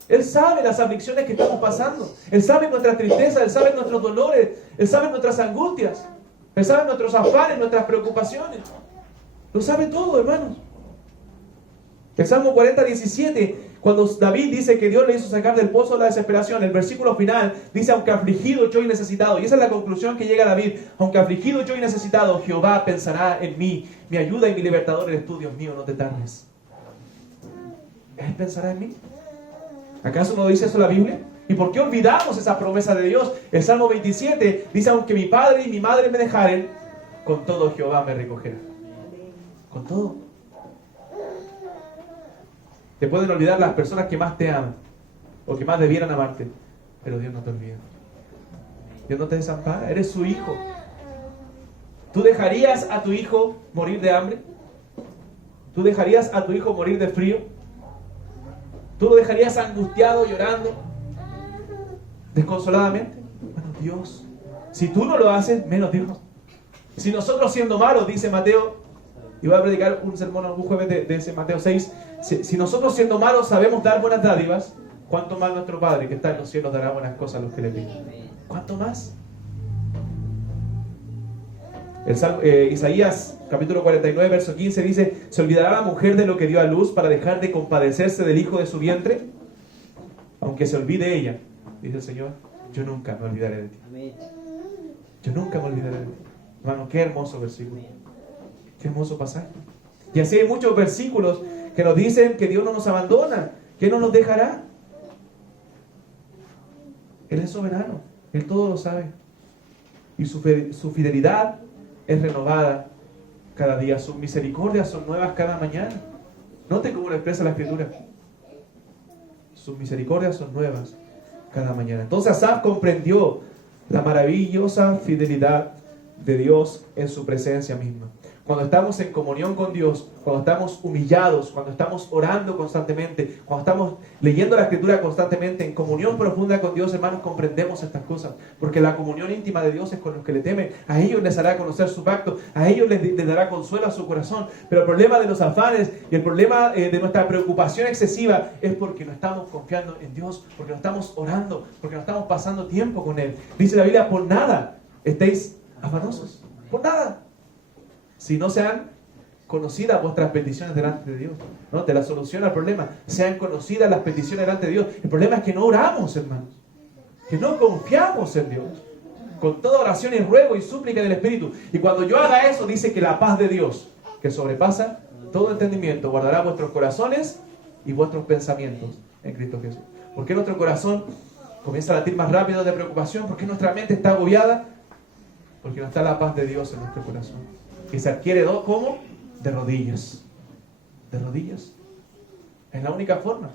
Él sabe las aflicciones que estamos pasando. Él sabe nuestras tristezas. Él sabe nuestros dolores. Él sabe nuestras angustias. Él sabe nuestros afanes, nuestras preocupaciones. Lo sabe todo, hermanos. El Salmo 40:17. Cuando David dice que Dios le hizo sacar del pozo de la desesperación, el versículo final dice, aunque afligido yo y necesitado. Y esa es la conclusión que llega David. Aunque afligido yo y necesitado, Jehová pensará en mí. Mi ayuda y mi libertador eres tú, Dios mío, no te tardes. Él pensará en mí. ¿Acaso no dice eso la Biblia? ¿Y por qué olvidamos esa promesa de Dios? El Salmo 27 dice, aunque mi padre y mi madre me dejaren, con todo Jehová me recogerá. Con todo. Te pueden olvidar las personas que más te aman o que más debieran amarte, pero Dios no te olvida. Dios no te desampara, eres su hijo. ¿Tú dejarías a tu hijo morir de hambre? ¿Tú dejarías a tu hijo morir de frío? ¿Tú lo dejarías angustiado, llorando, desconsoladamente? Bueno, Dios, si tú no lo haces, menos Dios. Si nosotros siendo malos, dice Mateo, y voy a predicar un sermón algún jueves de ese Mateo 6, si nosotros siendo malos sabemos dar buenas dádivas, ¿cuánto más nuestro Padre que está en los cielos dará buenas cosas a los que le piden? ¿Cuánto más? Isaías capítulo 49 verso 15 dice, ¿se olvidará la mujer de lo que dio a luz para dejar de compadecerse del hijo de su vientre? Aunque se olvide ella, dice el Señor, yo nunca me olvidaré de ti. Yo nunca me olvidaré de ti. Hermano, qué hermoso versículo. Qué hermoso pasaje. Y así hay muchos versículos que nos dicen que Dios no nos abandona, que no nos dejará. Él es soberano, Él todo lo sabe. Y su fidelidad es renovada cada día. Sus misericordias son nuevas cada mañana. Note cómo lo expresa la Escritura. Sus misericordias son nuevas cada mañana. Entonces Asaf comprendió la maravillosa fidelidad de Dios en su presencia misma. Cuando estamos en comunión con Dios, cuando estamos humillados, cuando estamos orando constantemente, cuando estamos leyendo la Escritura constantemente, en comunión profunda con Dios, hermanos, comprendemos estas cosas. Porque la comunión íntima de Dios es con los que le temen. A ellos les hará conocer su pacto, a ellos les dará consuelo a su corazón. Pero el problema de los afanes y el problema de nuestra preocupación excesiva es porque no estamos confiando en Dios, porque no estamos orando, porque no estamos pasando tiempo con Él. Dice la Biblia, por nada estéis afanosos, por nada. Si no sean conocidas vuestras peticiones delante de Dios, ¿no? De la solución al problema, sean conocidas las peticiones delante de Dios. El problema es que no oramos, hermanos, que no confiamos en Dios, con toda oración y ruego y súplica del Espíritu. Y cuando yo haga eso, dice que la paz de Dios, que sobrepasa todo entendimiento, guardará vuestros corazones y vuestros pensamientos en Cristo Jesús. ¿Por qué nuestro corazón comienza a latir más rápido de preocupación? ¿Por qué nuestra mente está agobiada? Porque no está la paz de Dios en nuestro corazón. Que se adquiere, ¿cómo? De rodillas. De rodillas. Es la única forma.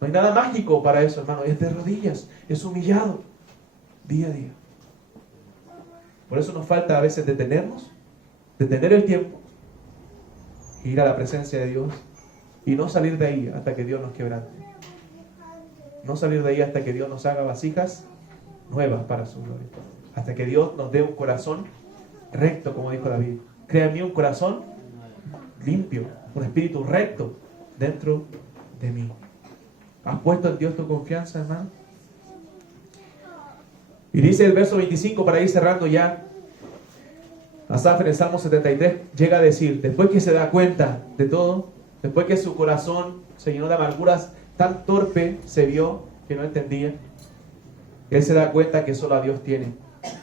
No hay nada mágico para eso, hermano. Es de rodillas. Es humillado. Día a día. Por eso nos falta a veces detenernos, detener el tiempo, ir a la presencia de Dios y no salir de ahí hasta que Dios nos quebrante. No salir de ahí hasta que Dios nos haga vasijas nuevas para su gloria. Hasta que Dios nos dé un corazón recto, como dijo David. Crea en mí un corazón limpio, un espíritu recto dentro de mí. ¿Has puesto en Dios tu confianza, hermano? Y dice el verso 25, para ir cerrando ya, Asaf en el Salmo 73 llega a decir, después que se da cuenta de todo, después que su corazón se llenó de amarguras, tan torpe se vio que no entendía, él se da cuenta que solo a Dios tiene,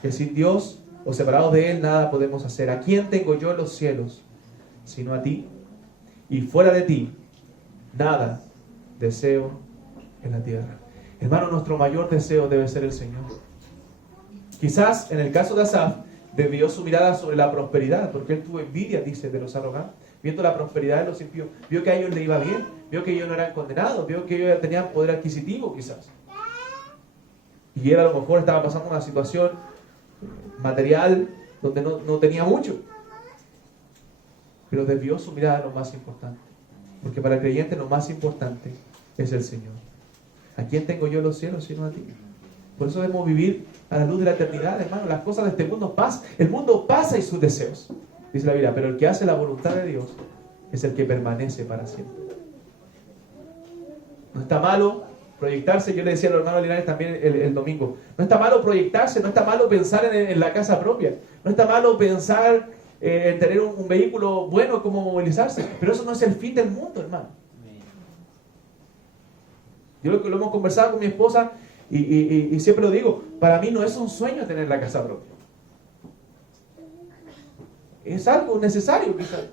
que sin Dios o separados de Él nada podemos hacer. ¿A quién tengo yo en los cielos sino a ti? Y fuera de ti nada deseo en la tierra. Hermano, nuestro mayor deseo debe ser el Señor. Quizás en el caso de Asaf desvió su mirada sobre la prosperidad, porque él tuvo envidia, dice, de los arrogantes, viendo la prosperidad de los impíos. Vio que a ellos le iba bien, vio que ellos no eran condenados, vio que ellos tenían poder adquisitivo quizás. Y él a lo mejor estaba pasando una situación material donde no tenía mucho, pero desvió su mirada a lo más importante, porque para el creyente lo más importante es el Señor. ¿A quién tengo yo en los cielos sino a ti? Por eso debemos vivir a la luz de la eternidad, hermano. Las cosas de este mundo pasan, el mundo pasa y sus deseos, dice la Biblia, pero el que hace la voluntad de Dios es el que permanece para siempre. No está malo proyectarse. Yo le decía a los hermanos Linares también el domingo, no está malo proyectarse, no está malo pensar en la casa propia, no está malo pensar en tener un vehículo bueno como movilizarse, pero eso no es el fin del mundo, hermano. Yo lo hemos conversado con mi esposa y siempre lo digo, para mí no es un sueño tener la casa propia. Es algo necesario quizás.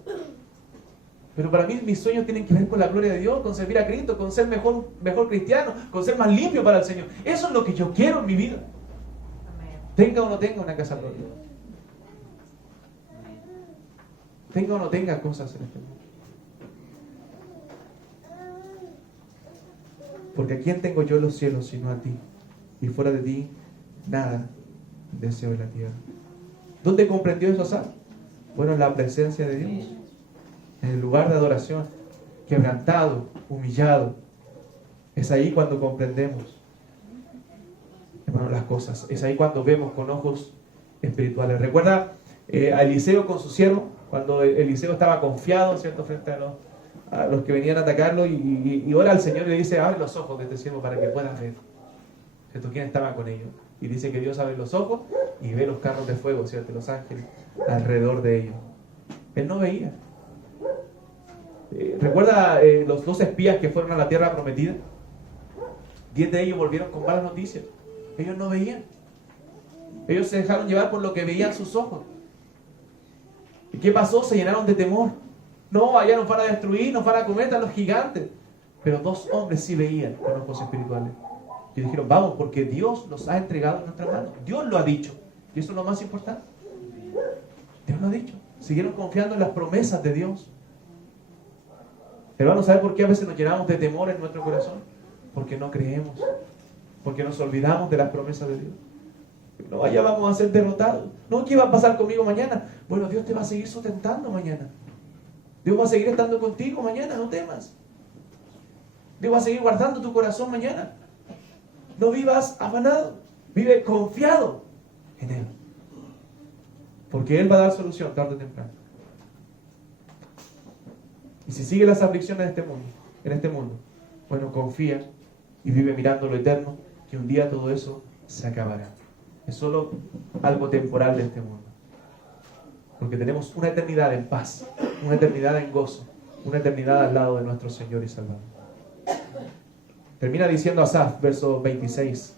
Pero para mí mis sueños tienen que ver con la gloria de Dios, con servir a Cristo, con ser mejor cristiano, con ser más limpio para el Señor. Eso es lo que yo quiero en mi vida. Tenga o no tenga una casa propia. Tenga o no tenga cosas en este mundo. Porque ¿a quién tengo yo en los cielos sino a ti? Y fuera de ti, nada deseo en la tierra. ¿Dónde comprendió eso Asaf? Bueno, en la presencia de Dios. En el lugar de adoración. Quebrantado, humillado. Es ahí cuando comprendemos, hermano, las cosas. Es ahí cuando vemos con ojos espirituales. Recuerda a Eliseo con su siervo, cuando Eliseo estaba confiado, ¿cierto?, frente a los que venían a atacarlo, y ora al Señor y le dice: abre los ojos de este siervo para que puedas ver, ¿cierto?, quién estaba con ellos. Y dice que Dios abre los ojos y ve los carros de fuego, ¿cierto?, los ángeles alrededor de ellos. Él no veía. ¿Recuerda los 2 espías que fueron a la tierra prometida? 10 de ellos volvieron con malas noticias. Ellos no veían. Ellos se dejaron llevar por lo que veían sus ojos. ¿Y qué pasó? Se llenaron de temor. No, allá nos van a destruir, nos van a comer a los gigantes. Pero 2 hombres sí veían con ojos espirituales. Y dijeron: vamos, porque Dios los ha entregado en nuestras manos. Dios lo ha dicho. Y eso es lo más importante. Dios lo ha dicho. Siguieron confiando en las promesas de Dios. Hermanos, ¿sabe por qué a veces nos llenamos de temor en nuestro corazón? Porque no creemos. Porque nos olvidamos de las promesas de Dios. No, allá vamos a ser derrotados. No, ¿qué va a pasar conmigo mañana? Bueno, Dios te va a seguir sustentando mañana. Dios va a seguir estando contigo mañana, no temas. Dios va a seguir guardando tu corazón mañana. No vivas afanado, vive confiado en Él. Porque Él va a dar solución tarde o temprano. Y si sigue las aflicciones de en este mundo, bueno, confía y vive mirando lo eterno, que un día todo eso se acabará. Es solo algo temporal de este mundo. Porque tenemos una eternidad en paz, una eternidad en gozo, una eternidad al lado de nuestro Señor y Salvador. Termina diciendo Asaf, verso 26.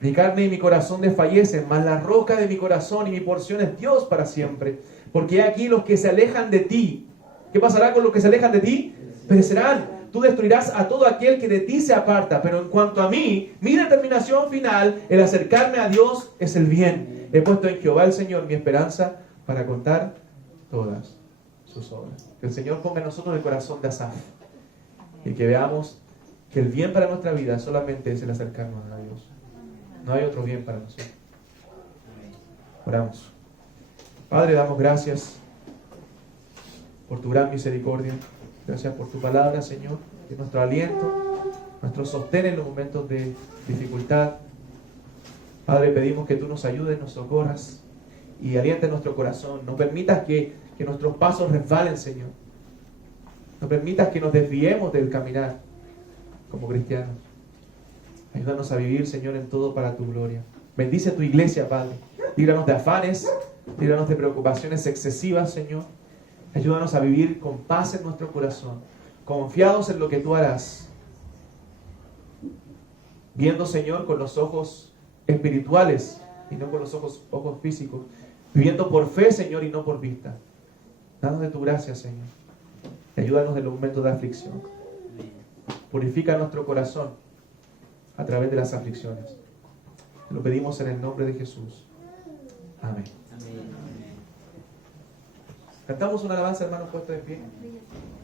Mi carne y mi corazón desfallecen, mas la roca de mi corazón y mi porción es Dios para siempre. Porque he aquí los que se alejan de ti. ¿Qué pasará con los que se alejan de ti? Perecerán. Tú destruirás a todo aquel que de ti se aparta. Pero en cuanto a mí, mi determinación final, el acercarme a Dios es el bien. He puesto en Jehová el Señor mi esperanza para contar todas sus obras. Que el Señor ponga en nosotros el corazón de Asaf. Y que veamos que el bien para nuestra vida solamente es el acercarnos a Dios. No hay otro bien para nosotros. Oramos. Padre, damos gracias por tu gran misericordia. Gracias por tu palabra, Señor, que es nuestro aliento, nuestro sostén en los momentos de dificultad. Padre, pedimos que tú nos ayudes, nos socorras y alientes nuestro corazón. No permitas que nuestros pasos resbalen, Señor. No permitas que nos desviemos del caminar como cristianos. Ayúdanos a vivir, Señor, en todo para tu gloria. Bendice tu iglesia, Padre. Líbranos de afanes, líbranos de preocupaciones excesivas, Señor. Ayúdanos a vivir con paz en nuestro corazón, confiados en lo que tú harás. Viendo, Señor, con los ojos espirituales y no con los ojos físicos. Viviendo por fe, Señor, y no por vista. Danos de tu gracia, Señor. Y ayúdanos en los momentos de aflicción. Purifica nuestro corazón a través de las aflicciones. Te lo pedimos en el nombre de Jesús. Amén. Cantamos una alabanza, hermanos, puestos de pie.